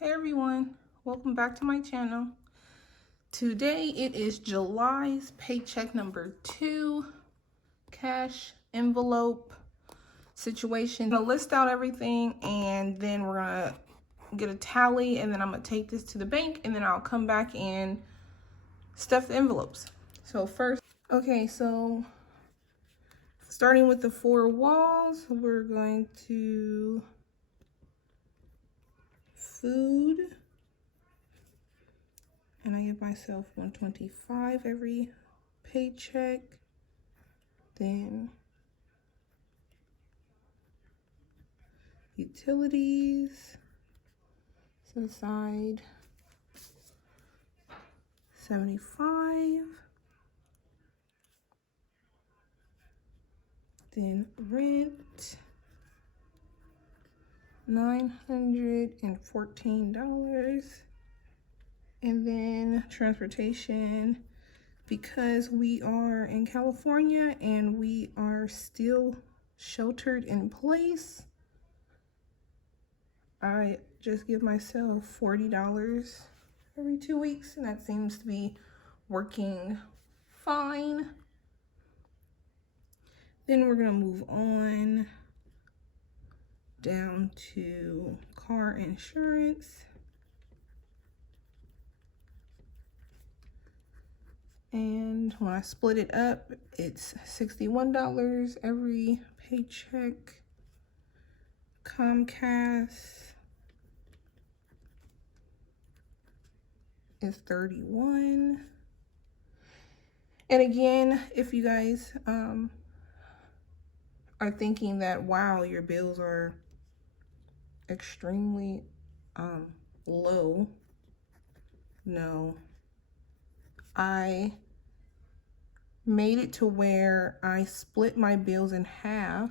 Hey everyone, welcome back to my channel. Today it is July's paycheck number 2 cash envelope situation. I'm gonna list out everything and then we're gonna get a tally, and then I'm gonna take this to the bank, and then I'll come back and stuff the envelopes. So first, so starting with the 4 walls, we're going to food. And I give myself $125 every paycheck. Then utilities, set aside $75. Then rent, $914. And then transportation, because we are in California and we are still sheltered in place, I just give myself $40 every 2 weeks, and that seems to be working fine. Then we're gonna move on down to car insurance. And when I split it up, it's $61 every paycheck. Comcast is $31. And again, if you guys are thinking that, wow, your bills are extremely low, no. I made it to where I split my bills in half,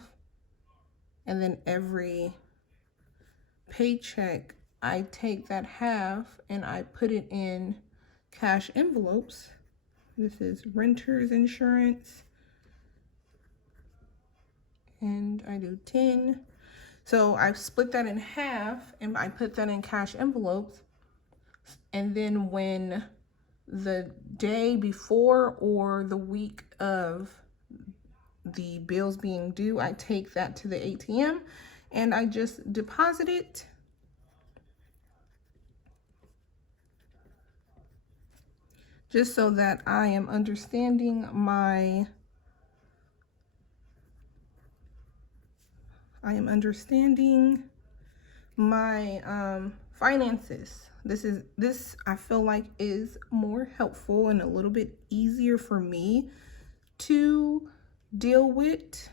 and then every paycheck I take that half and I put it in cash envelopes. This is renter's insurance, and I do 10. So I've split that in half and I put that in cash envelopes, and then when the day before or the week of the bills being due, I take that to the ATM and I just deposit it. Just so that I am understanding my finances. This I feel like is more helpful and a little bit easier for me to deal with,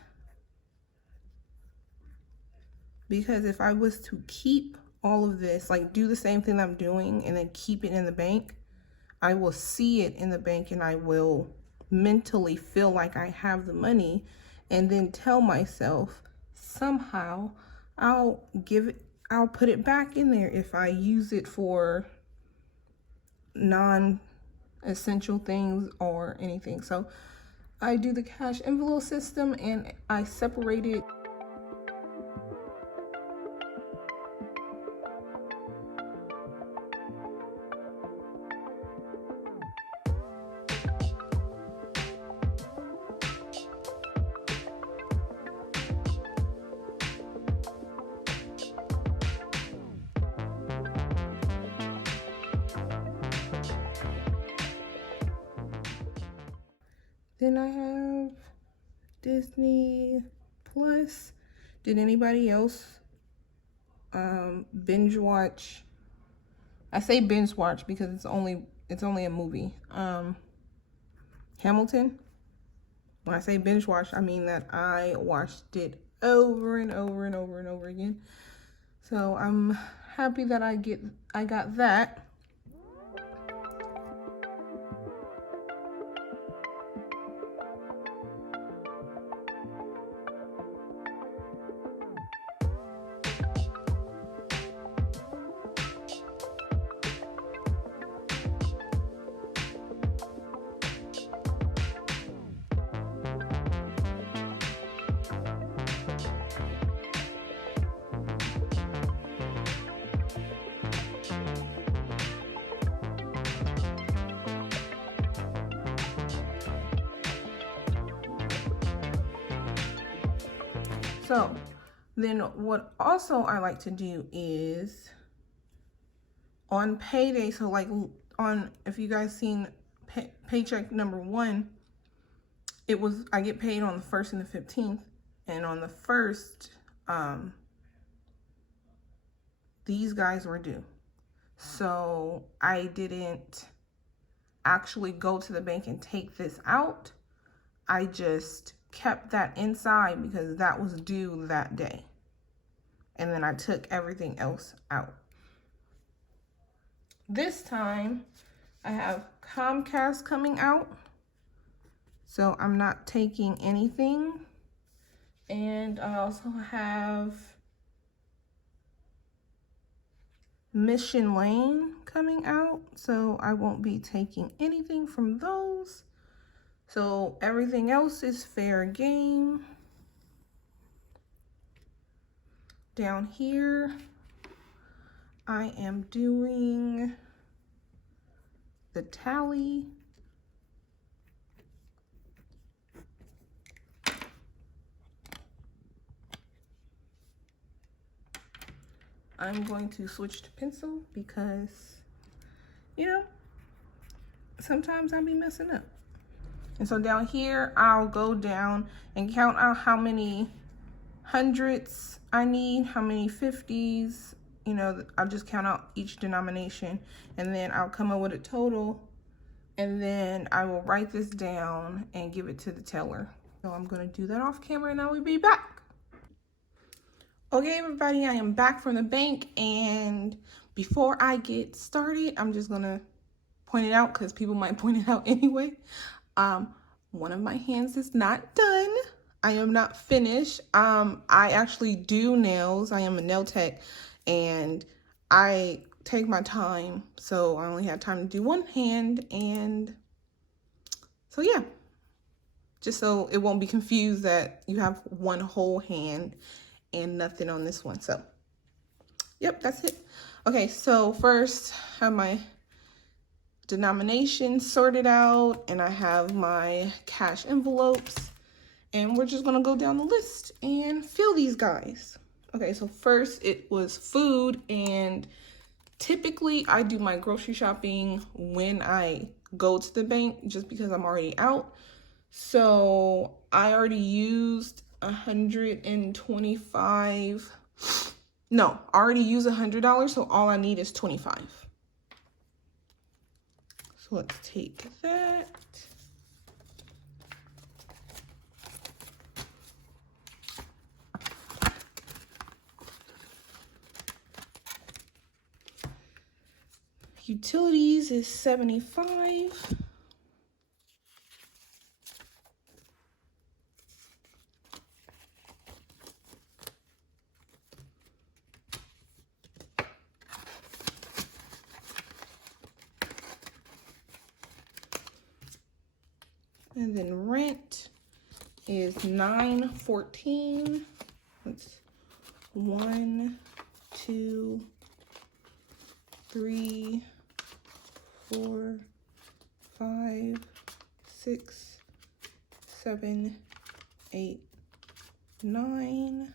because if I was to keep all of this, like do the same thing I'm doing and then keep it in the bank, I will see it in the bank and I will mentally feel like I have the money, and then tell myself somehow I'll put it back in there if I use it for non-essential things or anything. So I do the cash envelope system and I separate it. Then I have Disney Plus. Did anybody else binge watch? I say binge watch because it's only a movie. Hamilton. When I say binge watch, I mean that I watched it over and over and over and over again. So I'm happy that I got that. So then what also I like to do is on payday, so like on, if you guys seen paycheck number 1, it was, I get paid on the 1st and the 15th, and on the 1st, these guys were due. So I didn't actually go to the bank and take this out. I just kept that inside because that was due that day. And then I took everything else out. This time I have Comcast coming out, so I'm not taking anything. And I also have Mission Lane coming out, so I won't be taking anything from those. So everything else is fair game. Down here, I am doing the tally. I'm going to switch to pencil because, you know, sometimes I be messing up. And so down here, I'll go down and count out how many hundreds I need, how many 50s, you know, I'll just count out each denomination, and then I'll come up with a total, and then I will write this down and give it to the teller. So I'm gonna do that off camera and I will be back. Okay, everybody, I am back from the bank, and before I get started, I'm just gonna point it out because people might point it out anyway. One of my hands is not done. I am not finished. I actually do nails. I am a nail tech, and I take my time, so I only have time to do one hand, and so yeah, just so it won't be confused that you have one whole hand and nothing on this one. So yep, that's it. Okay, so first I have my denomination sorted out, and I have my cash envelopes, and we're just gonna go down the list and fill these guys. Okay, so first it was food, and typically I do my grocery shopping when I go to the bank just because I'm already out. So I already used 125. No, I already used $100, so all I need is 25. So let's take that. Utilities is 75. And then rent is $9.14. That's 1, 2, 3, 4, 5, 6, 7, 8, 9.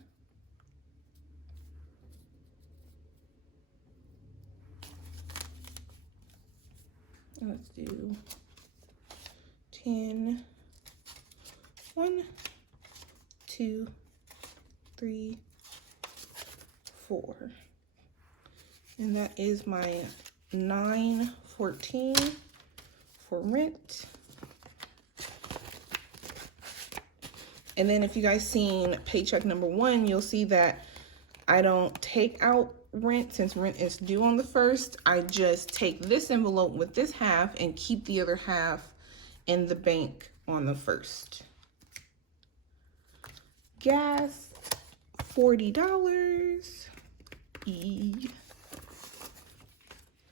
Let's do 10. 1, 2, 3, 4. And that is my $9.14 for rent. And then if you guys seen paycheck number 1, you'll see that I don't take out rent since rent is due on the 1st. I just take this envelope with this half and keep the other half in the bank on the 1st. Gas, $40.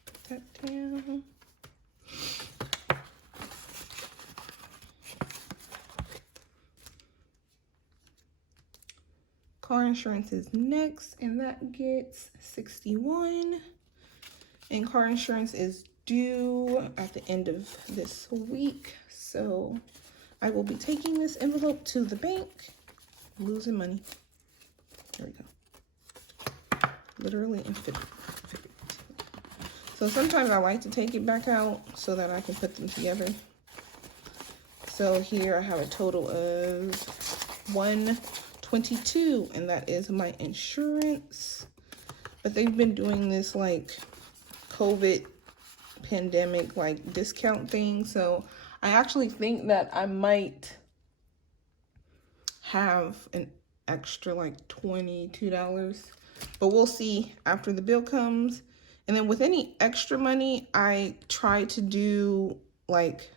Put that down. Car insurance is next, and that gets $61. And car insurance is due at the end of this week, so I will be taking this envelope to the bank. Losing money. There we go. Literally infinite. So sometimes I like to take it back out so that I can put them together. So here I have a total of $122, and that is my insurance. But they've been doing this like COVID pandemic like discount thing, so I actually think that I might have an extra like $22, but we'll see after the bill comes. And then with any extra money, I try to do like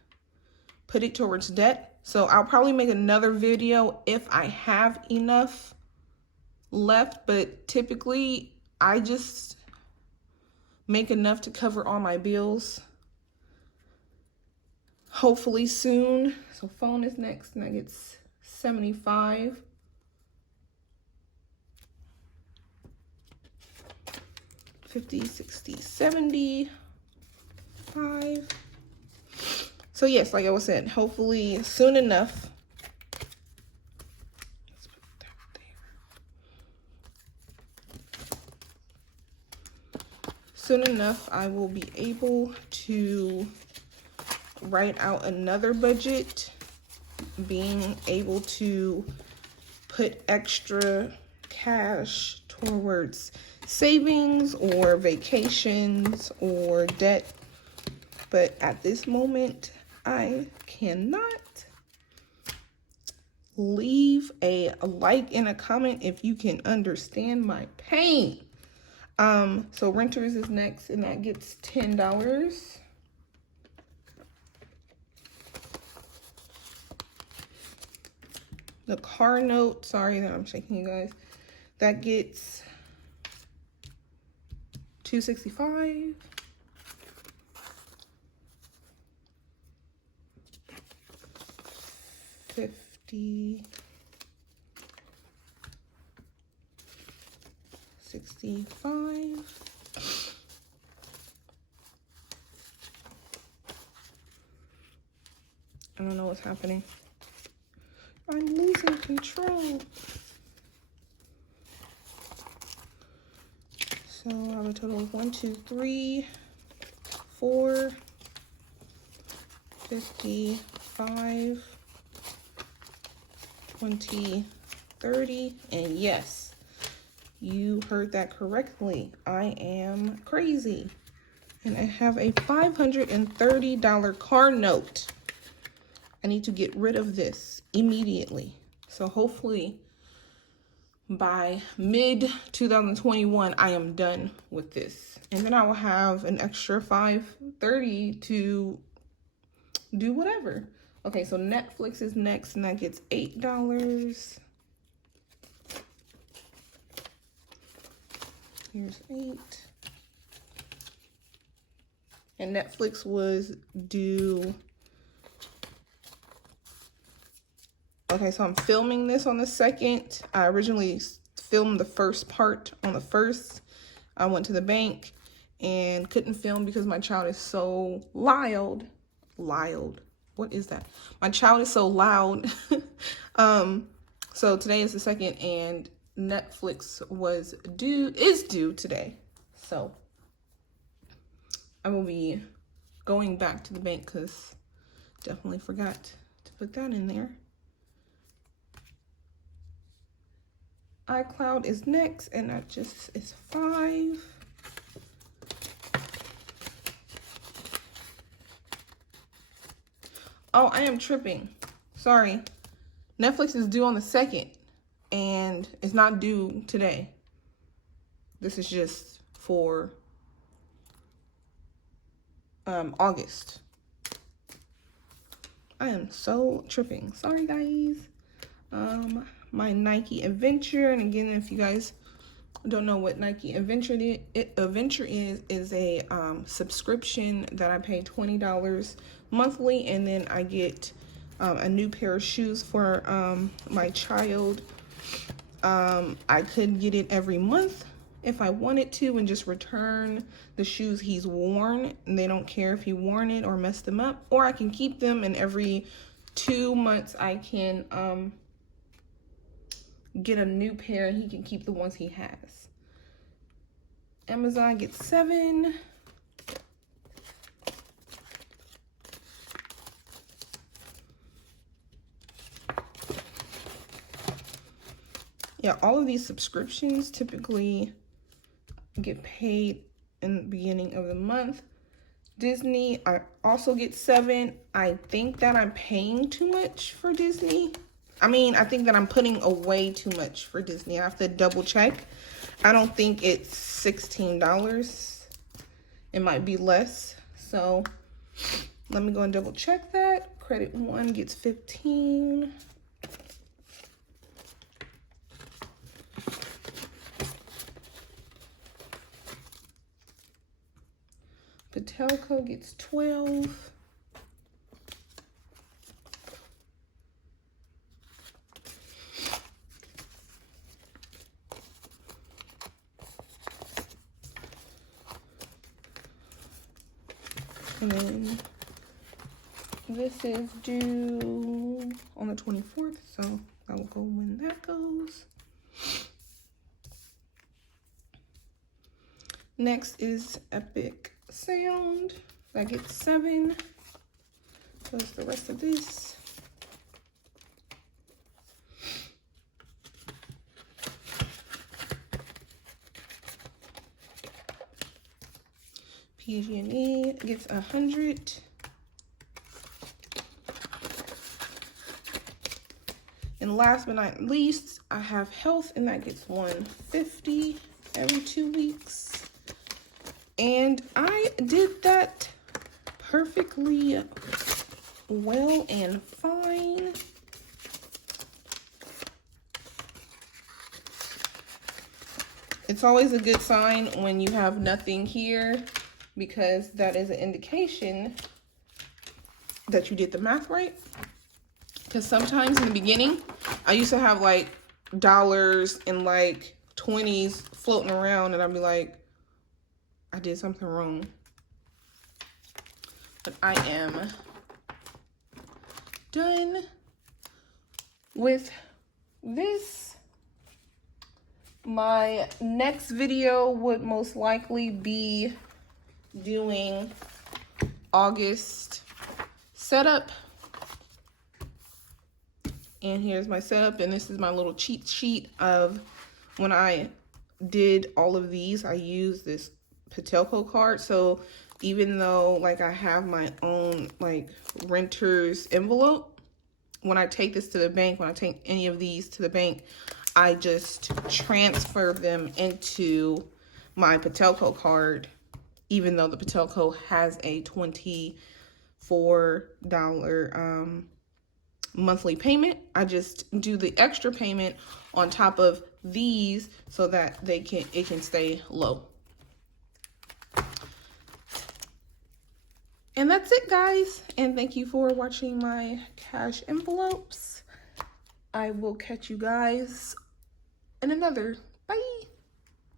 put it towards debt. So I'll probably make another video if I have enough left, but typically I just make enough to cover all my bills. Hopefully soon. So phone is next, and that gets $75. 50, 60, 75. So yes, like I was saying, hopefully soon enough. Let's put that there. Soon enough, I will be able to write out another budget, being able to put extra cash towards savings or vacations or debt. But at this moment, I cannot. Leave a like and a comment if you can understand my pain. So renters is next, and that gets $10. The car note, sorry that I'm shaking you guys, that gets $265. $50, $65. I don't know what's happening. I'm losing control. So I have a total of 1, 2, 3, 4, 55, 20, 30, and yes, you heard that correctly. I am crazy. And I have a $530 car note. I need to get rid of this immediately. So hopefully by mid-2021, I am done with this. And then I will have an extra $530 to do whatever. Okay, so Netflix is next, and that gets $8. Here's 8. And Netflix was due. Okay, so I'm filming this on the 2nd. I originally filmed the first part on the 1st. I went to the bank and couldn't film because my child is so loud. What is that? My child is so loud. So today is the 2nd, and Netflix is due today. So I will be going back to the bank because definitely forgot to put that in there. iCloud is next, and that just is $5. Oh, I am tripping. Sorry. Netflix is due on the 2nd, and it's not due today. This is just for August. I am so tripping. Sorry, guys. My Nike Adventure, and again, if you guys don't know what Nike Adventure is a subscription that I pay $20 monthly, and then I get a new pair of shoes for my child. I could get it every month if I wanted to and just return the shoes he's worn, and they don't care if he worn it or messed them up, or I can keep them, and every 2 months I can get a new pair and he can keep the ones he has. Amazon gets 7. Yeah, all of these subscriptions typically get paid in the beginning of the month. Disney, I also get 7. I think that I'm paying too much for Disney. I think that I'm putting away too much for Disney. I have to double check. I don't think it's $16. It might be less. So let me go and double check that. Credit 1 gets 15. Patelco gets 12. And then this is due on the 24th, so I will go when that goes. Next is Epic Sound. That gets 7. Goes the rest of this. PG&E gets 100. And last but not least, I have Health, and that gets 150 every 2 weeks. And I did that perfectly well and fine. It's always a good sign when you have nothing here, because that is an indication that you did the math right. Because sometimes in the beginning, I used to have like dollars and like 20s floating around, and I'd be like, I did something wrong. But I am done with this. My next video would most likely be doing August setup. And here's my setup, and this is my little cheat sheet of when I did all of these. I used this Patelco card. So even though like I have my own like renter's envelope, when I take this to the bank, when I take any of these to the bank, I just transfer them into my Patelco card, even though the Patelco has a $24 monthly payment. I just do the extra payment on top of these so that it can stay low. And that's it, guys. And thank you for watching my cash envelopes. I will catch you guys in another